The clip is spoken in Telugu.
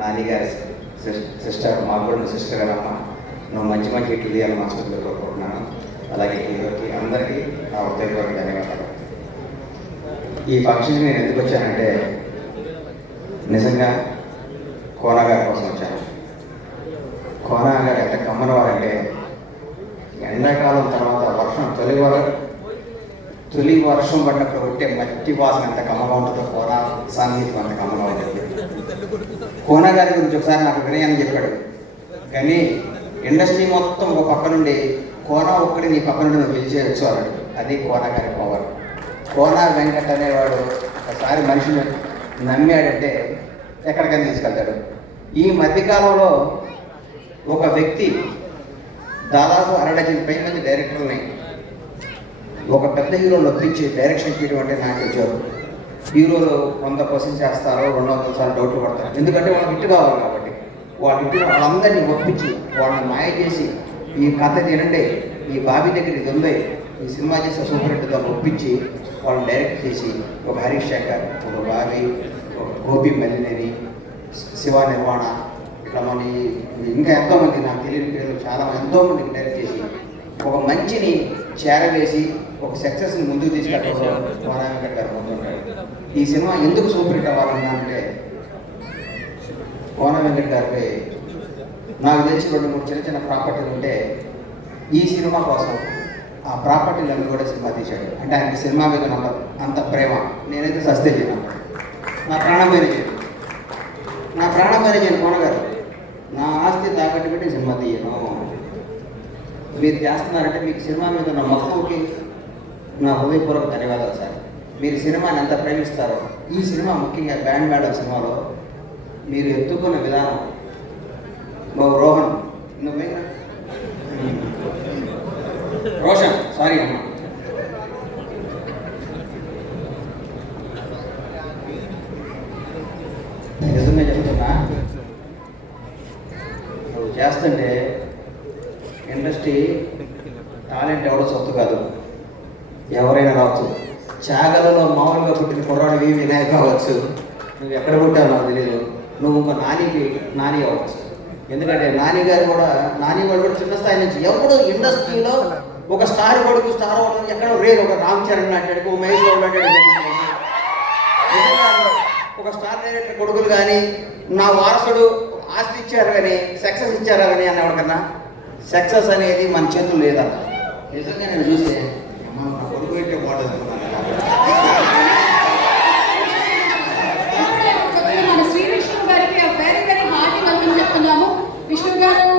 నాని గారి సిస్టర్, మాకు కూడా నువ్వు సిస్టర్ గారమ్మ, నువ్వు మంచి మంచి హిట్లు తీయాలని మనస్ఫూర్తిగా కోరుకుంటున్నాను. అలాగే హీరోకి అందరికీ నా హృదయపూర్వక ధన్యవాదాలు. ఈ ఫంక్షన్కి నేను ఎందుకు వచ్చానంటే నిజంగా కోనా గారి కోసం వచ్చాను. కోనా గారు ఎంత కమ్మనవారంటే ఎండాకాలం తర్వాత వర్షం తొలి వర్షం పడినప్పుడు కొట్టే మట్టి వాసన ఎంత కమ్మగా ఉంటుందో కోనా సాంగీతం అంత కమ్మగా ఉంటుంది. కోనా గారి గురించి ఒకసారి నాకు వినయాన్ని చెప్పాడు, కానీ ఇండస్ట్రీ మొత్తం ఒక పక్క నుండి కోనా ఒక్కడి నీ పక్క నుండి నువ్వు పిలిచేయచ్చు అన్నాడు. అది కోనా గారి పవర్. కోనా వెంకట్ అనేవాడు ఒకసారి మనిషిని నమ్మాడంటే ఎక్కడికైనా తీసుకెళ్తాడు. ఈ మధ్యకాలంలో ఒక వ్యక్తి దాదాపు 60 మంది డైరెక్టర్లని ఒక పెద్ద హీరోలు ఒప్పించి డైరెక్షన్ చేయడం అంటే నాకు వచ్చారు. హీరోలు 100% చేస్తారో 200 సార్లు డౌట్లు పడతారు, ఎందుకంటే వాళ్ళకి హిట్ కావాలి కాబట్టి. వాళ్ళందరినీ ఒప్పించి వాళ్ళని మాయ చేసి ఈ కథ తినండి, ఈ బాబీ దగ్గర ఇది ఉంది, ఈ సినిమా చేసే సూపర్ హిట్గా ఒప్పించి వాళ్ళని డైరెక్ట్ చేసి ఒక హరీష్ శేఖర్, ఒక బాబీ, ఒక గోపి మల్లినేని, శివ నిర్వాణ, ఇట్లా మన ఇంకా ఎంతోమంది నాకు తెలియని పేర్లు చాలా ఎంతోమందికి డైరెక్ట్ చేసి ఒక మంచిని చేరవేసి ఒక సక్సెస్ని ముందుకు తీసుకెళ్ళడం కోనా వెంకట్ గారు ముందుంటాడు. ఈ సినిమా ఎందుకు సూపర్ హిట్ అవ్వాలన్నా అంటే కోనా వెంకట్ గారిపై నాకు తెలిసి 2-3 చిన్న ప్రాపర్టీలు ఉంటే ఈ సినిమా కోసం ఆ ప్రాపర్టీలన్నీ కూడా సినిమా తీశాడు. అంటే ఆయన సినిమా మీద అంత ప్రేమ. నేనైతే సస్తే చేయను, నా ప్రాణమైన కోన గారు, నా ఆస్తి తాకట్టు పెట్టి సినిమా తీయను. మీరు చేస్తున్నారంటే మీకు సినిమా మీద ఉన్న మక్కువకి నా హృదయపూర్వక ధన్యవాదాలు సార్. మీరు సినిమాని ఎంత ప్రేమిస్తారో, ఈ సినిమా ముఖ్యంగా బ్యాండ్ మేడం సినిమాలో మీరు ఎత్తుకున్న విధానం, రోహన్ నువ్వే రోషన్ సారీ అమ్మ, నిజంగా చెప్తున్నా, నువ్వు చేస్తుంటే ఇండస్ట్రీ టాలెంట్ ఎవడో సొత్తు కాదు, ఎవరైనా రావచ్చు. చాగలలో మామూలుగా పుట్టిన కుర్రాడు వినాయక్ కావచ్చు, నువ్వు ఎక్కడ పుట్టావు నాకు తెలియదు, నువ్వు ఇంకో నాని అవ్వచ్చు. ఎందుకంటే నాని వాడు కూడా చిన్న స్థాయి నుంచి ఎవడు ఇండస్ట్రీలో ఒక స్టార్ కొడుకు స్టార్ అవ్వడం ఎక్కడో రేరు. ఒక రామ్ చరణ్ అంటాడు, ఒక మహేష్ బాబు అంటాడు. ఒక స్టార్ డైరెక్టర్ కొడుకులు కానీ నా వారసుడు ఆస్తి ఇచ్చారు కానీ సక్సెస్ ఇచ్చారా కానీ అని ఎవరికన్నా సక్సెస్ అనేది మన చేతులు లేదన్న. నిజంగా నేను చూస్తే మన కొడుకు పెట్టే బాగుంటుంది. శ్రీ విష్ణు గారికి వెరీ హార్టీ వెల్కమ్ చెప్తున్నాము. విష్ణు గారు